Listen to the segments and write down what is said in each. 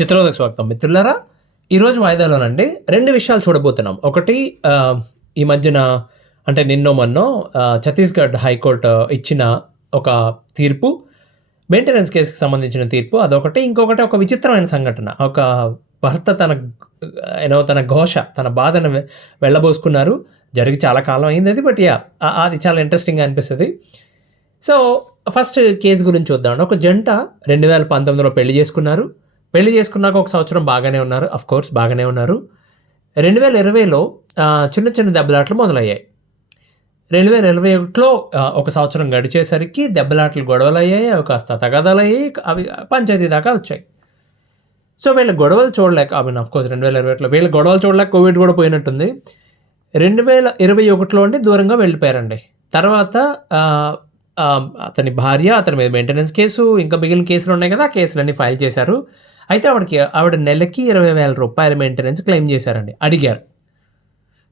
చిత్రోదయ స్వాగతం మిత్రులారా. ఈరోజు వాయిదాలోనండి రెండు విషయాలు చూడబోతున్నాం. ఒకటి ఈ మధ్యన అంటే నిన్నో మొన్నో ఛత్తీస్గఢ్ హైకోర్టు ఇచ్చిన ఒక తీర్పు మెయింటెనెన్స్ కేసుకి సంబంధించిన తీర్పు అదొకటి. ఇంకొకటి ఒక విచిత్రమైన సంఘటన. ఒక భర్త తన ఏనో తన ఘోష తన బాధను వెళ్ళబోసుకున్నారు. జరిగి చాలా కాలం అయింది అది బట్ యా అది చాలా ఇంట్రెస్టింగ్గా అనిపిస్తుంది. సో ఫస్ట్ కేసు గురించి చూద్దాం. ఒక జంట రెండు వేల పంతొమ్మిదిలో పెళ్ళి చేసుకున్నారు. పెళ్ళి చేసుకున్నాక ఒక సంవత్సరం బాగానే ఉన్నారు. అఫ్ కోర్స్ బాగానే ఉన్నారు. రెండు వేల ఇరవైలో చిన్న చిన్న దెబ్బలాట్లు మొదలయ్యాయి. రెండు వేల ఇరవై ఒకటిలో ఒక సంవత్సరం గడిచేసరికి దెబ్బలాటలు గొడవలు అయ్యాయి అవి కాస్త తగాదాలు అయ్యాయి అవి పంచాయతీ దాకా వచ్చాయి. సో వీళ్ళ గొడవలు చూడలేక ఐ మీన్ అఫ్కోర్స్ రెండు వేల ఇరవై ఒకటిలో వీళ్ళ గొడవలు చూడలేక కోవిడ్ కూడా పోయినట్టుంది. రెండు వేల ఇరవై ఒకటిలో అండి దూరంగా వెళ్ళిపోయారండి. తర్వాత అతని భార్య అతని మీద మెయింటెనెన్స్ కేసు ఇంకా మిగిలిన కేసులు ఉన్నాయి కదా ఆ కేసులన్నీ ఫైల్ చేశారు. అయితే ఆవిడకి ఆవిడ నెలకి ఇరవై వేల రూపాయల మెయింటెనెన్స్ క్లెయిమ్ చేశారండి. అడిగారు.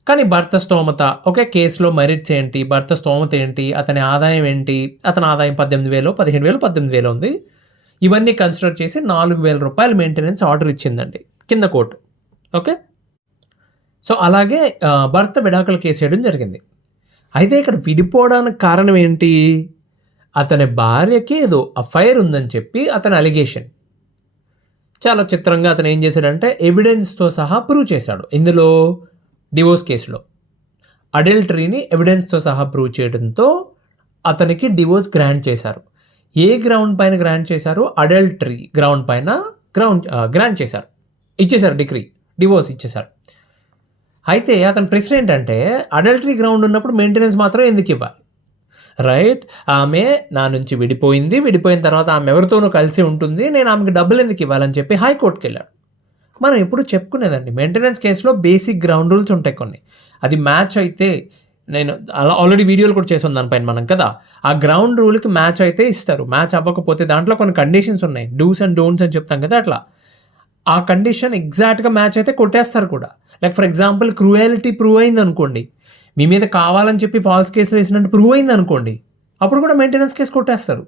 కానీ భర్త స్తోమత ఒకే కేసులో మెరిట్స్ ఏంటి భర్త స్తోమత ఏంటి అతని ఆదాయం ఏంటి అతని ఆదాయం పద్దెనిమిది వేలు పదిహేను వేలు పద్దెనిమిది వేలు ఉంది. ఇవన్నీ కన్సిడర్ చేసి నాలుగు వేల రూపాయల మెయింటెనెన్స్ ఆర్డర్ ఇచ్చిందండి కింద కోర్టు. ఓకే? సో అలాగే భర్త విడాకులు కేసు వేయడం జరిగింది. అయితే ఇక్కడ విడిపోవడానికి కారణం ఏంటి? అతని భార్యకి ఏదో అఫైర్ ఉందని చెప్పి అతని అలిగేషన్ చాలా చిత్రంగా అతను ఏం చేశాడంటే ఎవిడెన్స్తో సహా ప్రూవ్ చేశాడు. ఇందులో డివోర్స్ కేసులో అడల్టరీని ఎవిడెన్స్తో సహా ప్రూవ్ చేయడంతో అతనికి డివోర్స్ గ్రాంట్ చేశారు. ఏ గ్రౌండ్ పైన గ్రాంట్ చేశారు? అడల్టరీ గ్రౌండ్ పైన గ్రౌండ్ గ్రాంట్ చేశారు. ఇచ్చేశారు డిగ్రీ డివోర్స్ ఇచ్చేశారు. అయితే అతని ప్రశ్న ఏంటంటే అడల్టరీ గ్రౌండ్ ఉన్నప్పుడు మెయింటెనెన్స్ మాత్రం ఎందుకు ఇవ్వాలి? రైట్ ఆమె నా నుంచి విడిపోయింది. విడిపోయిన తర్వాత ఆమె ఎవరితోనూ కలిసి ఉంటుంది. నేను ఆమెకి డబ్బులు ఎందుకు ఇవ్వాలని చెప్పి హైకోర్టుకి వెళ్ళాడు. మనం ఎప్పుడు చెప్పుకునేదండి మెయింటెనెన్స్ కేసులో బేసిక్ గ్రౌండ్ రూల్స్ ఉంటాయి కొన్ని. అది మ్యాచ్ అయితే నేను అలా ఆల్రెడీ వీడియోలు కూడా చేసాం దానిపైన మనం కదా. ఆ గ్రౌండ్ రూల్కి మ్యాచ్ అయితే ఇస్తారు. మ్యాచ్ అవ్వకపోతే దాంట్లో కొన్ని కండిషన్స్ ఉన్నాయి. డూస్ అండ్ డోంట్స్ అని చెప్తాం కదా అట్లా. ఆ కండిషన్ ఎగ్జాక్ట్గా మ్యాచ్ అయితే కొట్టేస్తారు కూడా. Like for example cruelty prove అయింది అనుకోండి మీ మీద కావాలని చెప్పి ఫాల్స్ కేసులు వేసినట్టు ప్రూవ్ అయింది అనుకోండి అప్పుడు కూడా మెయింటెనెన్స్ కేసు కొట్టేస్తారు.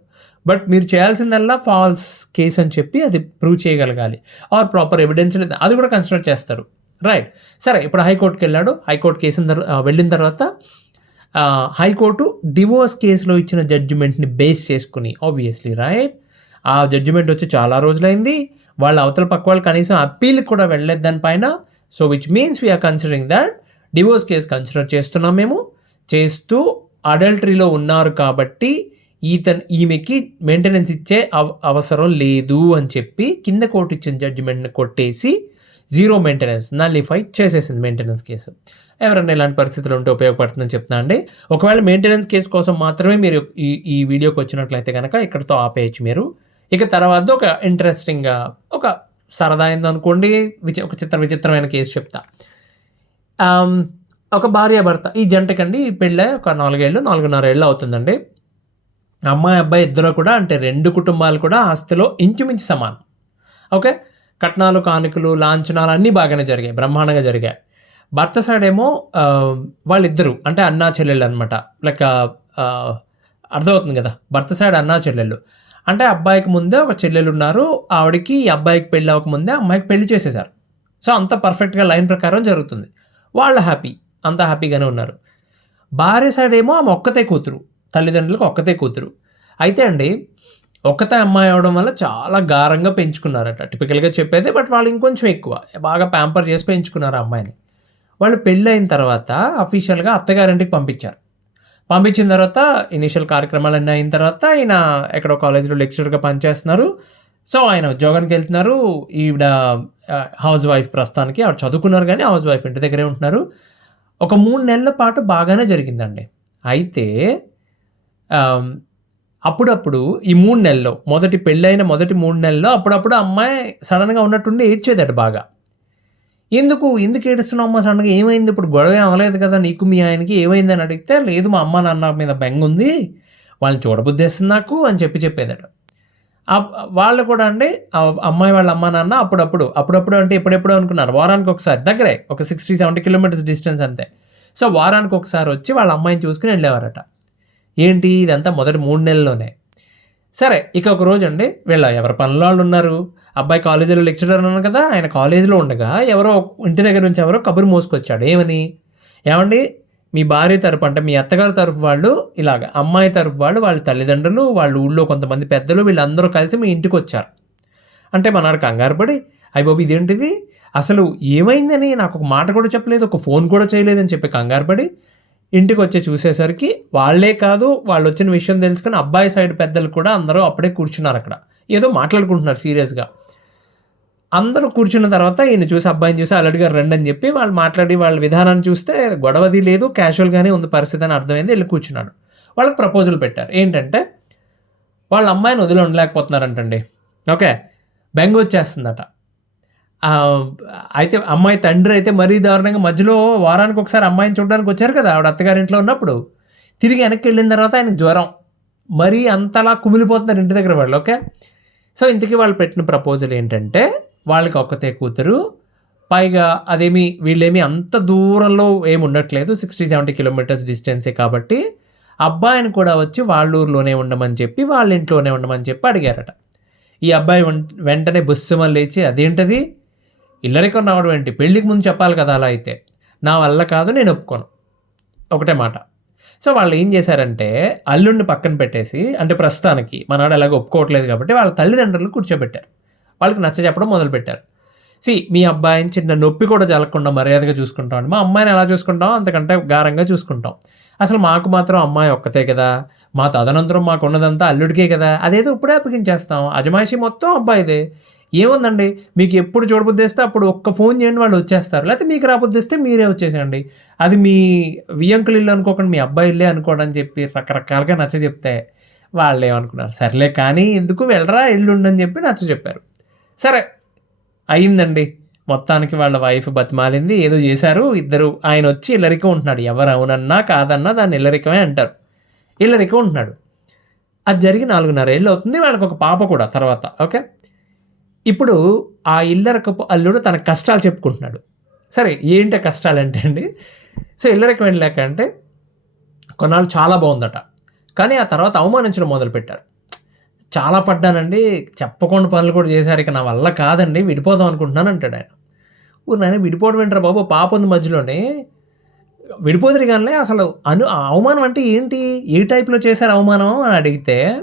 బట్ మీరు చేయాల్సిందల్లా ఫాల్స్ కేస్ అని చెప్పి అది ప్రూవ్ చేయగలగాలి. ఆర్ ప్రాపర్ ఎవిడెన్స్ లేదు అది కూడా కన్సిడర్ చేస్తారు. రైట్ సరే ఇప్పుడు హైకోర్టుకి వెళ్ళాడు. హైకోర్టు కేసు వెళ్ళిన తర్వాత హైకోర్టు డివోర్స్ కేసులో ఇచ్చిన జడ్జిమెంట్ని బేస్ చేసుకుని ఆబ్వియస్లీ రైట్ ఆ జడ్జిమెంట్ వచ్చి చాలా రోజులైంది. వాళ్ళ అవతల పక్క వాళ్ళు కనీసం అప్పీల్ కూడా వెళ్ళలేదు దానిపైన. So which means we are considering that divorce case consider చేస్తున్నాం మేము. చేస్తూ అడల్టరీలో ఉన్నారు కాబట్టి ఈతన్ ఈమెకి మెయింటెనెన్స్ ఇచ్చే అవ- అవసరం లేదు అని చెప్పి కింద కోర్టు ఇచ్చిన జడ్జిమెంట్ని కొట్టేసి జీరో మెయింటెనెన్స్ నల్లిఫై చేసేసింది మెయింటెనెన్స్ కేసు ఎవరైనా ఇలాంటి పరిస్థితులు ఉంటే ఉపయోగపడుతుందని చెప్తున్నా అండి. ఒకవేళ మెయింటెనెన్స్ కేసు కోసం మాత్రమే మీరు ఈ ఈ వీడియోకి వచ్చినట్లయితే కనుక ఇక్కడతో ఆపేయచ్చు మీరు. ఇక తర్వాత ఒక ఇంట్రెస్టింగ్గా ఒక సరదా అయిందనుకోండి విచి ఒక చిత్ర విచిత్రమైన కేసు చెప్తా. ఒక భార్య భర్త ఈ జంటకండి పెళ్ళై ఒక నాలుగేళ్ళు నాలుగున్నర ఏళ్ళు అవుతుందండి. అమ్మాయి అబ్బాయి ఇద్దరు కూడా అంటే రెండు కుటుంబాలు కూడా ఆస్తిలో ఇంచుమించు సమానం. ఓకే? కట్నాలు కానుకలు లాంఛనాలు అన్నీ బాగానే జరిగాయి బ్రహ్మాండంగా జరిగాయి. భర్త సైడ్ ఏమో వాళ్ళిద్దరూ వాళ్ళిద్దరు అంటే అన్నా చెల్లెళ్ళు అనమాట లైక్ అర్థమవుతుంది కదా? భర్త సైడ్ అన్నా చెల్లెళ్ళు. అంటే అబ్బాయికి ముందే ఒక చెల్లెలు ఉన్నారు ఆవిడకి ఈ అబ్బాయికి పెళ్ళి అవ్వక ముందే అమ్మాయికి పెళ్ళి చేసేసారు సో అంత పర్ఫెక్ట్గా లైన్ ప్రకారం జరుగుతుంది. వాళ్ళు హ్యాపీ అంత హ్యాపీగానే ఉన్నారు. భార్య సైడ్ ఏమో ఆమె ఒక్కతే కూతురు తల్లిదండ్రులకు ఒక్కతే కూతురు. అయితే అండి ఒక్కతే అమ్మాయి అవడం వల్ల చాలా గారంగా పెంచుకున్నారట. టిపికల్గా చెప్పేది బట్ వాళ్ళు ఇంకొంచెం ఎక్కువ బాగా ప్యాంపర్ చేసి పెంచుకున్నారు అమ్మాయిని. వాళ్ళు పెళ్ళి అయిన తర్వాత అఫీషియల్గా అత్తగారింటికి పంపించారు. పంపించిన తర్వాత ఇనిషియల్ కార్యక్రమాలన్నీ అయిన తర్వాత ఈయన ఎక్కడో కాలేజీలో లెక్చరర్గా పనిచేస్తున్నారు. సో ఆయన ఉద్యోగానికి వెళ్తున్నారు. ఈవిడ హౌస్ వైఫ్ ప్రస్తుతానికి ఆవిడ చదువుకున్నారు కానీ హౌస్ వైఫ్ ఇంటి దగ్గరే ఉంటున్నారు. ఒక మూడు నెలల పాటు బాగానే జరిగిందండి. అయితే అప్పుడప్పుడు ఈ మూడు నెలల్లో మొదటి పెళ్ళైన మొదటి మూడు నెలల్లో అప్పుడప్పుడు అమ్మాయి సడన్గా ఉన్నట్టుండి ఏడ్చేదట బాగా. ఎందుకు? ఎందుకు ఏడుస్తున్నావు అమ్మ? సడన్గా ఏమైంది? ఇప్పుడు గొడవ అవ్వలేదు కదా నీకు మీ ఆయనకి ఏమైంది అని అడిగితే లేదు మా అమ్మ నాన్న మీద బెంగ ఉంది వాళ్ళని చూడబుద్దేస్తుంది నాకు అని చెప్పి చెప్పేదట. వాళ్ళు కూడా అండి అమ్మాయి వాళ్ళ అమ్మ నాన్న అప్పుడప్పుడు అప్పుడప్పుడు అంటే ఎప్పుడెప్పుడు అనుకున్నారు వారానికి ఒకసారి దగ్గరే ఒక సిక్స్టీ సెవెంటీ కిలోమీటర్స్ డిస్టెన్స్ అంతే. సో వారానికి ఒకసారి వచ్చి వాళ్ళ అమ్మాయిని చూసుకుని వెళ్ళేవారట. ఏంటి? ఇదంతా మొదటి మూడు నెలల్లోనే. సరే ఇక ఒక రోజు అండి వీళ్ళ ఎవరి పనులు వాళ్ళు ఉన్నారు? అబ్బాయి కాలేజీలో లెక్చరర్ అన్నాను కదా ఆయన కాలేజీలో ఉండగా ఎవరో ఇంటి దగ్గర నుంచి ఎవరో కబురు మోసుకొచ్చాడు. ఏమని? ఏమండి? మీ భార్య తరపు అంటే మీ అత్తగారి తరపు వాళ్ళు ఇలాగ అమ్మాయి తరపు వాళ్ళు వాళ్ళ తల్లిదండ్రులు వాళ్ళ ఊళ్ళో కొంతమంది పెద్దలు వీళ్ళందరూ కలిసి మీ ఇంటికి వచ్చారు. అంటే మనాడు కంగారు పడి అయ్య బాబు ఇదేంటిది? అసలు ఏమైందని నాకు ఒక మాట కూడా చెప్పలేదు ఒక ఫోన్ కూడా చేయలేదని చెప్పి కంగారు పడి ఇంటికి వచ్చి చూసేసరికి వాళ్ళే కాదు వాళ్ళు వచ్చిన విషయం తెలుసుకుని అబ్బాయి సైడ్ పెద్దలు కూడా అందరూ అప్పుడే కూర్చున్నారు అక్కడ. ఏదో మాట్లాడుకుంటున్నారు సీరియస్గా. అందరూ కూర్చున్న తర్వాత ఈయన చూసి అబ్బాయిని చూసి అలర్ట్ గారు రండి అని చెప్పి వాళ్ళు మాట్లాడి వాళ్ళ విధానాన్ని చూస్తే గొడవది లేదు క్యాజువల్గానే ఉంది పరిస్థితి అని అర్థమైంది వెళ్ళి కూర్చున్నాడు. వాళ్ళకి ప్రపోజల్ పెట్టారు. ఏంటంటే వాళ్ళ అమ్మాయిని వదిలి ఉండలేకపోతున్నారంటండి. ఓకే బెంగ వచ్చేస్తుందట. అయితే అమ్మాయి తండ్రి అయితే మరీ దారుణంగా మధ్యలో వారానికి ఒకసారి అమ్మాయిని చూడడానికి వచ్చారు కదా ఆవిడ అత్తగారింట్లో ఉన్నప్పుడు. తిరిగి వెనక్కి వెళ్ళిన తర్వాత ఆయనకు జ్వరం. మరీ అంతలా కుమిలిపోతున్నారు ఇంటి దగ్గర వాళ్ళు ఓకే? సో ఇంతకీ వాళ్ళు పెట్టిన ప్రపోజల్ ఏంటంటే వాళ్ళకి ఒక్కతే కూతురు. పైగా అదేమి వీళ్ళేమి అంత దూరంలో ఏమి ఉండట్లేదు. సిక్స్టీ సెవెంటీ కిలోమీటర్స్ డిస్టెన్సే కాబట్టి అబ్బాయిని కూడా వచ్చి వాళ్ళ ఊర్లోనే ఉండమని చెప్పి వాళ్ళ ఇంట్లోనే ఉండమని చెప్పి అడిగారట. ఈ అబ్బాయి వెం- వెంటనే బుస్సుమని లేచి అదేంటది? ఇల్లరికం రావడం ఏంటి? పెళ్ళికి ముందు చెప్పాలి కదా అలా అయితే. నా వల్ల కాదు నేను ఒప్పుకోను. ఒకటే మాట. సో వాళ్ళు ఏం చేశారంటే అల్లుడిని పక్కన పెట్టేసి అంటే ప్రస్తుతానికి మనాడు ఎలాగో ఒప్పుకోవట్లేదు కాబట్టి వాళ్ళ తల్లిదండ్రులు కూర్చోబెట్టారు. వాళ్ళకి నచ్చ చెప్పడం మొదలుపెట్టారు. సి మీ అబ్బాయిని చిన్న నొప్పి కూడా జరగకుండా మర్యాదగా చూసుకుంటాం అండి మా అమ్మాయిని ఎలా చూసుకుంటాం అంతకంటే గారంగా చూసుకుంటాం. అసలు మాకు మాత్రం అమ్మాయి ఒక్కతే కదా. మా తదనంతరం మాకు ఉన్నదంతా అల్లుడికే కదా. అదేదో ఇప్పుడే అప్పగించేస్తాం. అజమాయిషి మొత్తం అబ్బాయిదే. ఏముందండి? మీకు ఎప్పుడు చూడబుద్ధిస్తే అప్పుడు ఒక్క ఫోన్ చేయండి వాళ్ళు వచ్చేస్తారు. లేకపోతే మీకు రాబుద్ధిస్తే మీరే వచ్చేసేయండి. అది మీ వియంకులు ఇల్లు అనుకోకుండా మీ అబ్బాయి ఇల్లే అనుకోండి అని చెప్పి రకరకాలుగా నచ్చ చెప్తే వాళ్ళు ఏమనుకున్నారు సర్లే కానీ ఎందుకు వెళ్ళరా ఎల్లుండని చెప్పి నచ్చ చెప్పారు. సరే. అయిందండి మొత్తానికి వాళ్ళ వైఫ్ బతిమాలింది ఏదో చేశారు ఇద్దరు ఆయన వచ్చి ఇల్లరిక ఉంటున్నాడు. ఎవరు అవునన్నా కాదన్నా దాన్ని ఇల్లరికమే అంటారు. ఇల్లరిక ఉంటున్నాడు. అది జరిగి నాలుగున్నర ఏళ్ళు అవుతుంది వాళ్ళకి ఒక పాప కూడా తర్వాత ఓకే? ఇప్పుడు ఆ ఇల్లరకపు అల్లుడు తన కష్టాలు చెప్పుకుంటున్నాడు. సరే ఏంటి కష్టాలంటే కష్టాలు అంటే అండి సో ఇల్లరికం వెళ్ళాక అంటే కొన్నాళ్ళు చాలా బాగుందట. కానీ ఆ తర్వాత అవమానించడం మొదలుపెట్టారు. చాలా పడ్డానండి. చెప్పకుండా పనులు కూడా చేశారు. ఇక నా వల్ల కాదండి. విడిపోదాం అనుకుంటున్నాను అంటాడు ఆయన. ఊరినాయన విడిపోవడం ఏంటారా బాబు? పాప ఉంది మధ్యలోనే. విడిపోదురు కానీ అసలు అను ఆ అవమానం అంటే ఏంటి? ఏ టైప్లో చేశారు అవమానం అని అడిగితే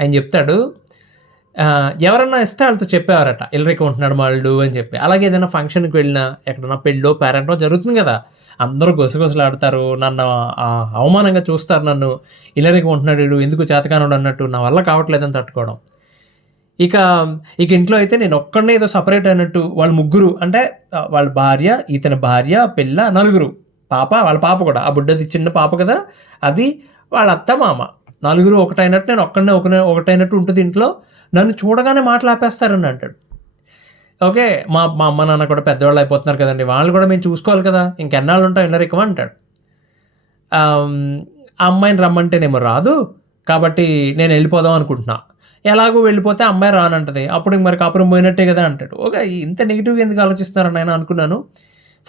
ఆయన చెప్తాడు. ఎవరన్నా ఇస్తే వాళ్ళతో చెప్పేవారట ఇల్లరికి ఉంటున్నాడు వాళ్ళు అని చెప్పి. అలాగే ఏదైనా ఫంక్షన్కి వెళ్ళినా ఎక్కడన్నా పెళ్ళో పేరెంటో జరుగుతుంది కదా. అందరూ గుసగుసలాడతారు నన్ను అవమానంగా చూస్తారు నన్ను. ఇల్లరికి ఉంటున్నాడు ఎందుకు చేతకానుడు అన్నట్టు. నా వల్ల కావట్లేదని తట్టుకోవడం. ఇక ఇక ఇంట్లో అయితే నేను ఒక్కడనే ఏదో సపరేట్ అయినట్టు వాళ్ళు ముగ్గురు అంటే వాళ్ళ భార్య ఇతని భార్య పిల్ల నలుగురు. పాప వాళ్ళ పాప కూడా. ఆ బుడ్డది చిన్న పాప కదా. అది వాళ్ళ అత్త మామ. నలుగురు ఒకటైనట్టు నేను ఒక్కడనే ఒక ఒకటైనట్టు ఉంటుంది ఇంట్లో. నన్ను చూడగానే మాటలు ఆపేస్తారని అంటాడు. ఓకే మా మా అమ్మ నాన్న కూడా పెద్దవాళ్ళు అయిపోతున్నారు కదండి వాళ్ళు కూడా మేము చూసుకోవాలి కదా ఇంకెన్నాళ్ళు ఉంటాం ఇల్లరికం అంటాడు. ఆ అమ్మాయిని రమ్మంటేనేమో రాదు కాబట్టి నేను వెళ్ళిపోదాం అనుకుంటున్నా. ఎలాగో వెళ్ళిపోతే అమ్మాయి రానంటది అప్పుడు మరి కాపురం పోయినట్టే కదా అంటాడు. ఓకే ఇంత నెగిటివ్గా ఎందుకు ఆలోచిస్తున్నారని ఆయన అనుకున్నాను.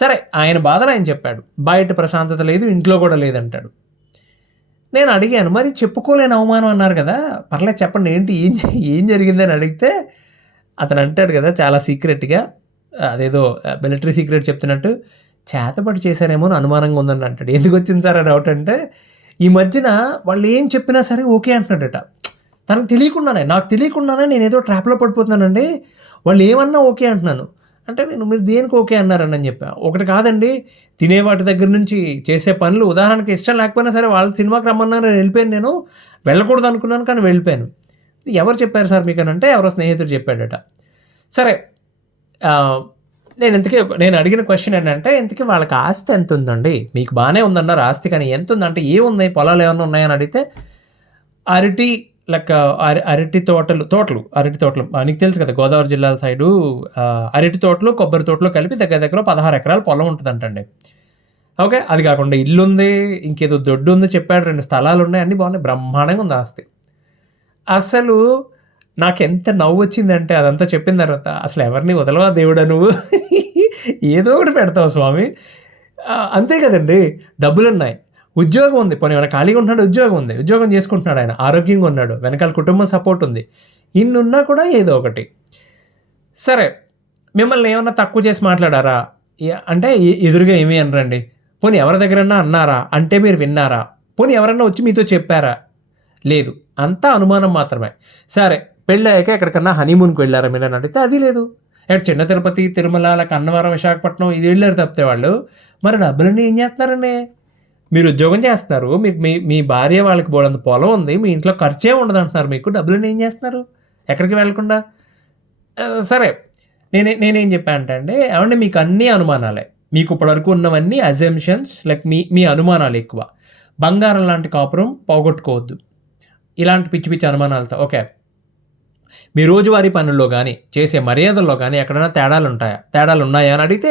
సరే ఆయన బాధను ఆయన చెప్పాడు. బయట ప్రశాంతత లేదు ఇంట్లో కూడా లేదంటాడు. నేను అడిగాను మరి చెప్పుకోలేని అవమానం అన్నారు కదా పర్లేదు చెప్పండి ఏంటి ఏం ఏం జరిగిందని అడిగితే అతను అంటాడు కదా చాలా సీక్రెట్గా అదేదో మిలిటరీ సీక్రెట్ చెప్తున్నట్టు చేతపడి చేశారేమో అని అనుమానంగా ఉందని అంటాడు. ఎందుకు వచ్చింది సార్ అని డౌట్ అంటే ఈ మధ్యన వాళ్ళు ఏం చెప్పినా సరే ఓకే అంటున్నాడట. తనకు తెలియకుండానే నాకు తెలియకుండానే నేను ఏదో ట్రాప్లో పడిపోతున్నానండి వాళ్ళు ఏమన్నా ఓకే అంటున్నాను. అంటే నేను మీరు దేనికి ఓకే అన్నారని అని చెప్పా. ఒకటి కాదండి తినే వాటి దగ్గర నుంచి చేసే పనులు. ఉదాహరణకి ఇష్టం లేకపోయినా సరే వాళ్ళ సినిమాకి రమ్మన్నారు నేను వెళ్ళిపోయాను నేను. వెళ్ళకూడదు అనుకున్నాను కానీ వెళ్ళిపోయాను. ఎవరు చెప్పారు సార్ మీకు అని అంటే ఎవరో స్నేహితుడు చెప్పాడట. సరే నేను ఇంతకీ నేను అడిగిన క్వశ్చన్ ఏంటంటే ఇంతకీ వాళ్ళకి ఆస్తి ఎంత ఉందండి మీకు బాగానే ఉందన్నారు. ఆస్తి కానీ ఎంత ఉందంటే ఏముంది పొలాలు ఏమైనా ఉన్నాయని అడిగితే అరటి లైక్ అరి అరటి తోటలు తోటలు అరటి తోటలు. నీకు తెలుసు కదా గోదావరి జిల్లా సైడు అరటి తోటలు కొబ్బరి తోటలు కలిపి దగ్గర దగ్గర పదహారు ఎకరాల పొలం ఉంటుందంటండి. ఓకే? అది కాకుండా ఇల్లు ఉంది ఇంకేదో దొడ్డు ఉంది చెప్పాడు రెండు స్థలాలు ఉన్నాయి అన్నీ బాగున్నాయి. బ్రహ్మాండంగా ఉంది ఆస్తి. అసలు నాకు ఎంత నవ్వు వచ్చిందంటే అదంతా చెప్పిన తర్వాత అసలు ఎవరిని వదలవా దేవుడా నువ్వు? ఏదో ఒకటి పెడతావు స్వామి. అంతే కదండి డబ్బులు ఉన్నాయి ఉద్యోగం ఉంది. పోనీ ఏమైనా ఖాళీగా ఉంటున్నాడు ఉద్యోగం ఉంది. ఉద్యోగం చేసుకుంటున్నాడు ఆయన. ఆరోగ్యంగా ఉన్నాడు. వెనకాల కుటుంబం సపోర్ట్ ఉంది. ఇన్నున్నా కూడా ఏదో ఒకటి. సరే మిమ్మల్ని ఏమన్నా తక్కువ చేసి మాట్లాడారా? అంటే ఎదురుగా ఏమీ అనరండి. పోనీ ఎవరి దగ్గరన్నా అన్నారా? అంటే మీరు విన్నారా? పోనీ ఎవరన్నా వచ్చి మీతో చెప్పారా? లేదు. అంతా అనుమానం మాత్రమే. సరే పెళ్ళాక ఎక్కడికన్నా హనీమూన్కి వెళ్ళారా మీరు అని అడిగితే అది లేదు. ఇక్కడ చిన్న తిరుపతి తిరుమల కన్నవరం విశాఖపట్నం ఇది వెళ్ళారు తప్పితే వాళ్ళు. మరి డబ్బులన్నీ ఏం చేస్తున్నారండి? మీరు ఉద్యోగం చేస్తున్నారు మీ మీ మీ భార్య వాళ్ళకి బోడంత పొలం ఉంది మీ ఇంట్లో ఖర్చే ఉండదు అంటున్నారు మీకు డబ్బులు ఏం చేస్తున్నారు? ఎక్కడికి వెళ్ళకుండా సరే నేనే నేనేం చెప్పాను అంటే అండి ఏమంటే మీకు అన్నీ అనుమానాలే. మీకు ఇప్పటివరకు ఉన్నవన్నీ అజంప్షన్స్ లైక్ మీ మీ అనుమానాలు ఎక్కువ. బంగారం లాంటి కాపురం పోగొట్టుకోవద్దు. ఇలాంటి పిచ్చి పిచ్చి అనుమానాలతో ఓకే. మీ రోజువారీ పనుల్లో కానీ చేసే మర్యాదల్లో కానీ ఎక్కడైనా తేడాలు ఉంటాయా తేడాలు ఉన్నాయా అని అడిగితే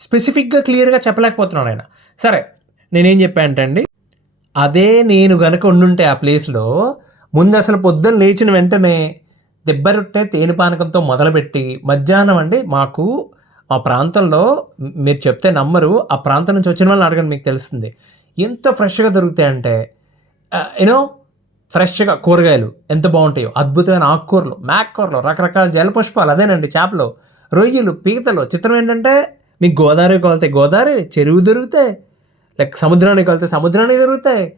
స్పెసిఫిక్గా క్లియర్గా చెప్పలేకపోతున్నాను ఆయన. సరే నేనేం చెప్పానంటే అండి అదే నేను గనక ఉండుంటే ఆ ప్లేస్లో ముందు అసలు పొద్దున్న లేచిన వెంటనే దెబ్బరొట్టే తేనె పానకంతో మొదలుపెట్టి మధ్యాహ్నం అండి మాకు మా ప్రాంతంలో మీరు చెప్తే నమ్మరు ఆ ప్రాంతం నుంచి వచ్చిన వాళ్ళని అడగండి మీకు తెలుస్తుంది. ఎంత ఫ్రెష్గా దొరుకుతాయంటే యూనో ఫ్రెష్గా కూరగాయలు ఎంత బాగుంటాయో అద్భుతమైన ఆకుకూరలు మ్యాక్కూరలు రకరకాల జలపుష్పాలు అదేనండి చేపలు రొయ్యలు పీతలు చిత్రం ఏంటంటే మీకు గోదావరి కొలితే గోదావరి చెరువు దొరికితే లైక్ సముద్రానికి వెళ్తే సముద్రానికి దొరుకుతాయి.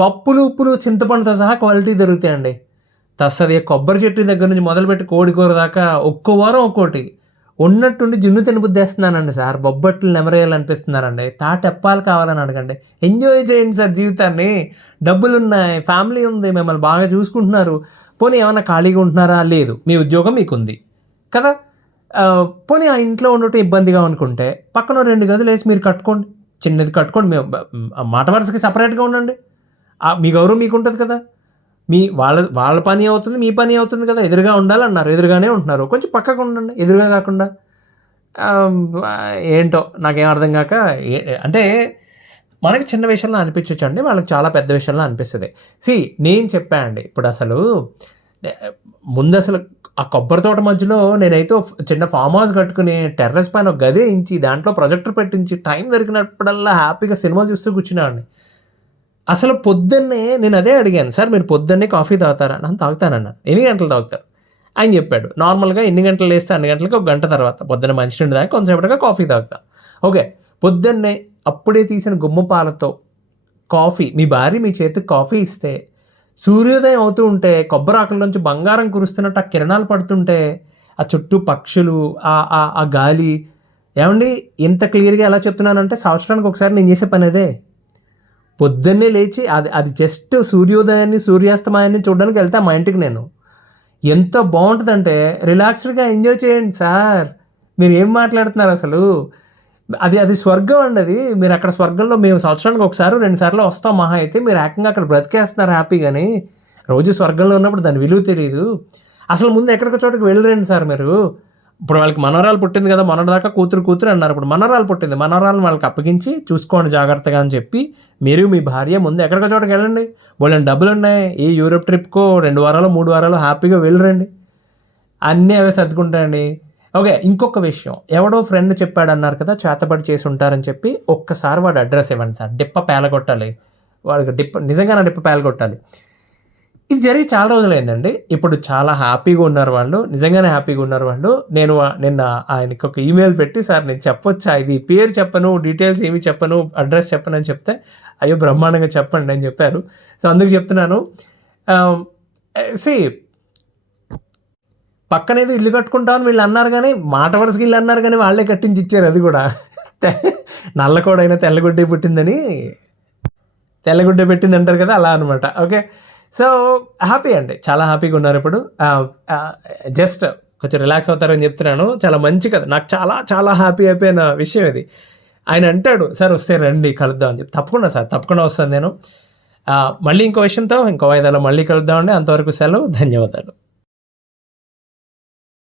పప్పులు ఉప్పులు చింతపండుతో సహా క్వాలిటీ దొరుకుతాయండి. తస్సది కొబ్బరి చెట్టు దగ్గర నుంచి మొదలుపెట్టి కోడి కూర దాకా ఒక్కో వారం ఒక్కోటి. ఉన్నట్టుండి జున్ను తినబుద్దేస్తున్నానండి సార్. బొబ్బట్లు నెమరేయాలనిపిస్తున్నారండి. తాటెప్పాలు కావాలని అడగండి. ఎంజాయ్ చేయండి సార్ జీవితాన్ని. డబ్బులు ఉన్నాయి ఫ్యామిలీ ఉంది మిమ్మల్ని బాగా చూసుకుంటున్నారు. పోనీ ఏమైనా ఖాళీగా ఉంటున్నారా? లేదు. మీ ఉద్యోగం మీకుంది. కదా? పోనీ ఆ ఇంట్లో ఉండటం ఇబ్బందిగా అనుకుంటే పక్కన రెండు గదులు వేసి మీరు కట్టుకోండి. చిన్నది కట్టుకోండి. మేము మాట వరుసకి సపరేట్గా ఉండండి. మీ గౌరవం మీకు ఉంటుంది కదా. మీ వాళ్ళ వాళ్ళ పని అవుతుంది మీ పని అవుతుంది కదా. ఎదురుగా ఉండాలన్నారు. ఎదురుగానే ఉంటున్నారు. కొంచెం పక్కకు ఉండండి. ఎదురుగా కాకుండా. ఏంటో నాకేం అర్థం కాక ఏ- అంటే మనకి చిన్న విషయంలో అనిపించవచ్చు అండి వాళ్ళకి చాలా పెద్ద విషయంలో అనిపిస్తుంది. సి నేను చెప్పా అండి. ఇప్పుడు అసలు ముందు అసలు ఆ కొబ్బరి తోట మధ్యలో నేనైతే చిన్న ఫామ్ హౌస్ కట్టుకుని టెర్రస్ పైన ఒక గది ఇంచి దాంట్లో ప్రొజెక్టర్ పెట్టించి టైం దొరికినప్పుడల్లా హ్యాపీగా సినిమా చూస్తూ కూర్చునేవాడిని. అసలు పొద్దున్నే నేను అదే అడిగాను సార్ మీరు పొద్దున్నే కాఫీ తాగుతారా? నన్ను తాగుతానన్నా. ఎన్ని గంటలు తాగుతారు? ఆయన చెప్పాడు. నార్మల్గా ఎన్ని గంటలు లేస్తే అన్ని గంటలకి ఒక గంట తర్వాత. పొద్దున్న మంచినీళ్ళు దాకా కొంతసేపటిగా కాఫీ తాగుతా. ఓకే. పొద్దున్నే అప్పుడే తీసిన గుమ్మ పాలతో కాఫీ మీ భార్య మీ చేతికి కాఫీ ఇస్తే సూర్యోదయం అవుతూ ఉంటే కొబ్బరి ఆకుల నుంచి బంగారం కురుస్తున్నట్టు ఆ కిరణాలు పడుతుంటే ఆ చుట్టూ పక్షులు ఆ ఆ- ఆ గాలి. ఏమండి? ఇంత క్లియర్గా ఎలా చెప్తున్నానంటే సంవత్సరానికి ఒకసారి నేను చేసే పని అదే. పొద్దున్నే లేచి అది అది జస్ట్ సూర్యోదయాన్ని సూర్యాస్తమయాన్ని చూడడానికి వెళ్తా మా ఇంటికి నేను. ఎంత బాగుంటుందంటే రిలాక్స్డ్గా ఎంజాయ్ చేయండి సార్. మీరు ఏం మాట్లాడుతున్నారు అసలు? అది అది స్వర్గం అండి అది. మీరు అక్కడ స్వర్గంలో మేము సంవత్సరానికి ఒకసారి రెండు సార్లు వస్తాం మహా అయితే మీరు ఏకంగా అక్కడ బ్రతికేస్తున్నారు హ్యాపీగాని. రోజు స్వర్గంలో ఉన్నప్పుడు దాని విలువ తెలియదు అసలు ముందు ఎక్కడికి చోటకి వెళ్ళరండి సార్ మీరు. ఇప్పుడు వాళ్ళకి మనవరాలు పుట్టింది కదా మనదాకా కూతురు కూతురు అన్నారు. ఇప్పుడు మనవరాలు పుట్టింది మనవరాలను వాళ్ళకి అప్పగించి చూసుకోండి జాగ్రత్తగా అని చెప్పి మీరు మీ భార్య ముందు ఎక్కడికో చోటకి వెళ్ళండి. వాళ్ళని డబ్బులు ఉన్నాయి ఈ యూరోప్ ట్రిప్కో రెండు వారాలు మూడు వారాలు హ్యాపీగా వెళ్ళరండి. అన్నీ అవే సర్దుకుంటాయండి. ఓకే ఇంకొక విషయం. ఎవడో ఫ్రెండ్ చెప్పాడు అన్నారు కదా చేతబడి చేసి ఉంటారని చెప్పి ఒక్కసారి వాడు అడ్రస్ ఇవ్వండి సార్. డిప్ప పేలగొట్టాలి. వాడికి డిప్ప నిజంగా నా డిప్ప పేలగొట్టాలి. ఇది జరిగి చాలా రోజులైందండి. ఇప్పుడు చాలా హ్యాపీగా ఉన్నారు వాళ్ళు. నిజంగానే హ్యాపీగా ఉన్నారు వాళ్ళు. నేను నిన్న ఆయనకి ఒక ఈమెయిల్ పెట్టి సార్ నేను చెప్పొచ్చా? ఇది పేరు చెప్పను డీటెయిల్స్ ఏమి చెప్పను అడ్రస్ చెప్పను అని చెప్తే అయ్యో బ్రహ్మాండంగా చెప్పండి అని చెప్పారు. సో అందుకు చెప్తున్నాను. సి పక్కన ఏదో ఇల్లు కట్టుకుంటామని వీళ్ళు అన్నారు కానీ మాట వరుసకి ఇల్లు అన్నారు కానీ వాళ్ళే కట్టించి ఇచ్చారు అది కూడా. నల్లకోడైనా తెల్లగుడ్డే పుట్టిందని తెల్లగుడ్డ పెట్టింది అంటారు కదా అలా అనమాట ఓకే. సో హ్యాపీ అండి. చాలా హ్యాపీగా ఉన్నారు ఇప్పుడు. జస్ట్ కొంచెం రిలాక్స్ అవుతారని చెప్తున్నాను. చాలా మంచి కదా నాకు చాలా చాలా హ్యాపీ అయిపోయిన విషయం ఇది. ఆయన అంటాడు సార్ వస్తే రండి కలుద్దాం అని చెప్పి. తప్పకుండా సార్ తప్పకుండా వస్తాను నేను. మళ్ళీ ఇంకో విషయంతో ఇంకో వాయిదాలో మళ్ళీ కలుద్దామండి. అంతవరకు సెలవు ధన్యవాదాలు.